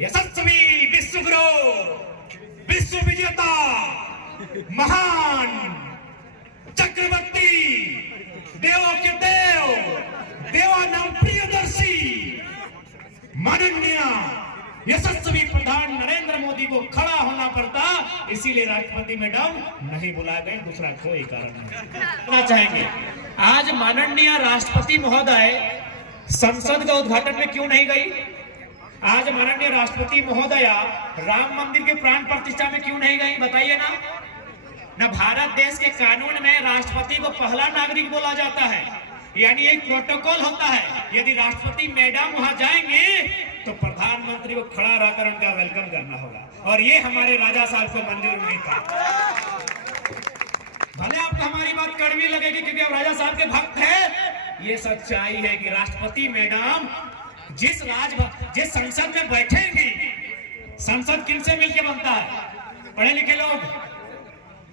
यशस्वी विश्वगुरु विश्व विजेता महान चक्रवर्ती देवों के देव देवानाम प्रियदर्शी माननीय यशस्वी प्रधान नरेंद्र मोदी को खड़ा होना पड़ता, इसीलिए राष्ट्रपति मैडम नहीं बुलाए गए, दूसरा कोई कारण नहीं। चाहेंगे आज माननीय राष्ट्रपति महोदय संसद का उद्घाटन में क्यों नहीं गई? आज माननीय राष्ट्रपति महोदया राम मंदिर के प्राण प्रतिष्ठा में क्यों नहीं गई? बताइए ना। भारत देश के कानून में राष्ट्रपति को पहला नागरिक बोला जाता है, यानी एक प्रोटोकॉल होता है। यदि राष्ट्रपति मैडम वहां जाएंगे तो प्रधानमंत्री को खड़ा रहकर उनका वेलकम करना होगा, और ये हमारे राजा साहब को मंजूर नहीं था। भले आपको हमारी बात कड़वी लगेगी क्योंकि आप राजा साहब के भक्त हैं, ये सच्चाई है कि राष्ट्रपति मैडम जिस संसद में बैठेंगी, संसद किनसे मिलके बनता है? पढ़े लिखे लोग,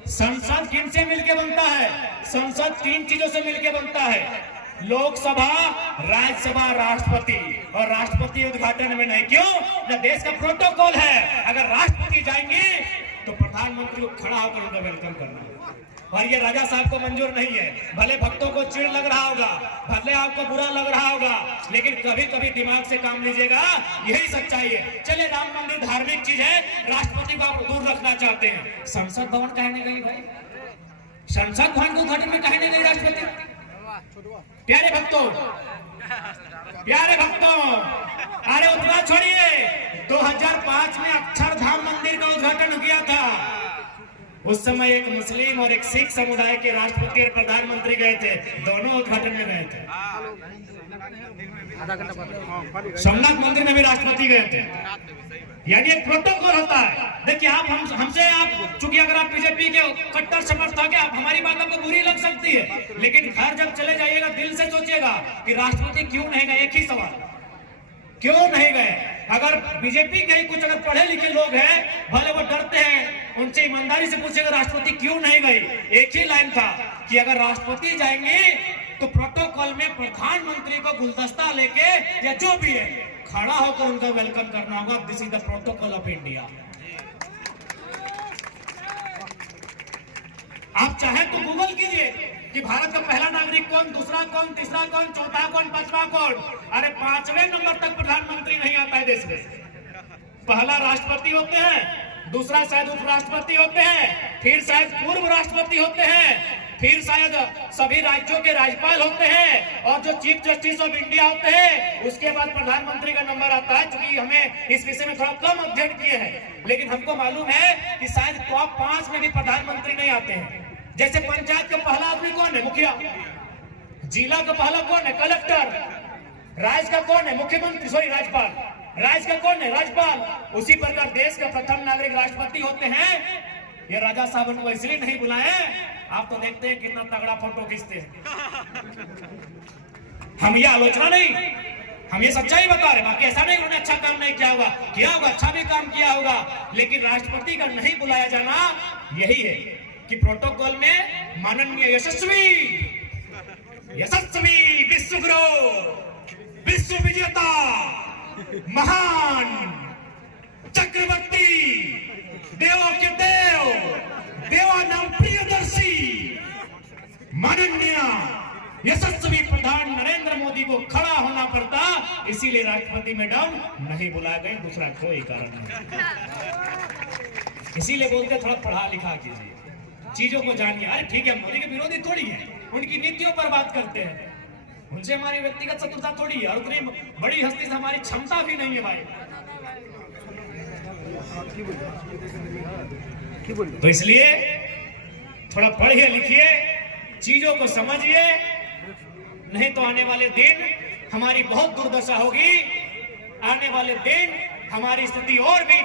संसद किनसे मिलके बनता है? संसद 3 चीजों से मिलके बनता है, लोकसभा, राज्यसभा, राष्ट्रपति। और राष्ट्रपति उद्घाटन में नहीं, क्यों? न देश का प्रोटोकॉल है, अगर राष्ट्रपति जाएंगे तो प्रधानमंत्री को खड़ा होकर उनका वेलकम करना होगा, और ये राजा साहब को मंजूर नहीं है। भले भक्तों को चिढ़ लग रहा होगा, भले आपको बुरा लग रहा होगा, लेकिन कभी कभी दिमाग से काम लीजिएगा, यही सच्चाई है। चले, राम मंदिर धार्मिक चीज है, राष्ट्रपति को आप दूर रखना चाहते हैं, संसद भवन कहने गई भाई, संसद भवन को उद्घाटन में कहने गई राष्ट्रपति। प्यारे भक्तों, अरे उतना छोड़िए, 2005 में अक्षरधाम मंदिर का उद्घाटन किया था। उस समय एक मुस्लिम और एक सिख समुदाय के राष्ट्रपति और प्रधानमंत्री गए थे, दोनों उद्घाटन में गए थे। सोमनाथ मंदिर में भी राष्ट्रपति गए थे, यानी एक प्रोटोकॉल होता है। देखिए, आप हमसे आप चूंकि अगर आप बीजेपी के कट्टर समर्थक हैं, आप हमारी बात आपको बुरी लग सकती है, लेकिन घर जब चले जाइएगा दिल से सोचिएगा कि राष्ट्रपति क्यों नहीं गए। एक ही सवाल, क्यों नहीं गए? अगर बीजेपी के ही कुछ अगर पढ़े लिखे लोग हैं, भले वो डरते हैं, उनसे ईमानदारी से पूछेगा राष्ट्रपति क्यों नहीं गई। एक ही लाइन था कि अगर राष्ट्रपति जाएंगे तो प्रोटोकॉल में प्रधानमंत्री को गुलदस्ता लेके या जो भी है खड़ा होकर उनका वेलकम करना होगा। This is the protocol of India. आप चाहे तो गूगल कीजिए कि भारत का पहला नागरिक कौन, दूसरा कौन, तीसरा कौन, चौथा कौन, पांचवा कौन। अरे 5वें नंबर तक प्रधानमंत्री नहीं आता है देश में। पहला राष्ट्रपति होते हैं, दूसरा शायद उपराष्ट्रपति होते हैं, फिर शायद पूर्व राष्ट्रपति होते हैं, फिर शायद सभी राज्यों के राज्यपाल होते हैं, और जो चीफ जस्टिस ऑफ इंडिया होते हैं, उसके बाद प्रधानमंत्री का नंबर आता है। चूंकि हमें इस विषय में थोड़ा कम अध्ययन किए हैं, लेकिन हमको मालूम है कि शायद टॉप 5 में भी प्रधानमंत्री नहीं आते हैं। जैसे पंचायत का पहला आदमी कौन है? मुखिया। जिला का पहला कौन है? कलेक्टर। राज्य का कौन है? मुख्यमंत्री, सॉरी राज्यपाल। राज्य का कौन है? राज्यपाल। उसी प्रकार देश का प्रथम नागरिक राष्ट्रपति होते हैं। ये राजा साहब उनको इसलिए नहीं बुलाए, आप तो देखते हैं कितना तगड़ा फोटो खींचते हैं। हम ये आलोचना नहीं, हम ये सच्चाई बता रहे, बाकी ऐसा नहीं उन्होंने अच्छा काम नहीं किया होगा, अच्छा भी काम किया होगा, लेकिन राष्ट्रपति का नहीं बुलाया जाना यही है कि प्रोटोकॉल में माननीय यशस्वी विश्वगुरु विश्व विजेता महान चक्रवर्ती देवों के देव देवानाम प्रियदर्शी माननीय यशस्वी प्रधान नरेंद्र मोदी को खड़ा होना पड़ता, इसीलिए राष्ट्रपति मैडम नहीं बुलाए गए, दूसरा कोई कारण नहीं। इसीलिए बोलते थोड़ा पढ़ा लिखा कीजिए, चीजों को जानिए। अरे ठीक है, मोदी के विरोधी थोड़ी है, उनकी नीतियों पर बात करते हैं, उनसे हमारी व्यक्तिगत शत्रुता थोड़ी है, और उतनी बड़ी हस्ती से हमारी क्षमता भी नहीं है भाई। तो इसलिए थोड़ा पढ़िए लिखिए, चीजों को समझिए, नहीं तो आने वाले दिन हमारी बहुत दुर्दशा होगी। आने वाले दिन हमारी स्थिति और भी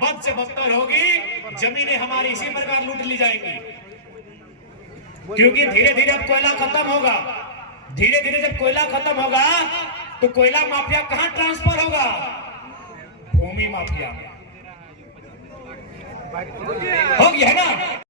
बद से बदतर होगी, जमीनें हमारी इसी प्रकार लूट ली जाएंगी, क्योंकि धीरे धीरे अब कोयला खत्म होगा। धीरे धीरे जब कोयला खत्म होगा तो कोयला माफिया कहां ट्रांसफर होगा? भूमि माफिया में हो गया है ना।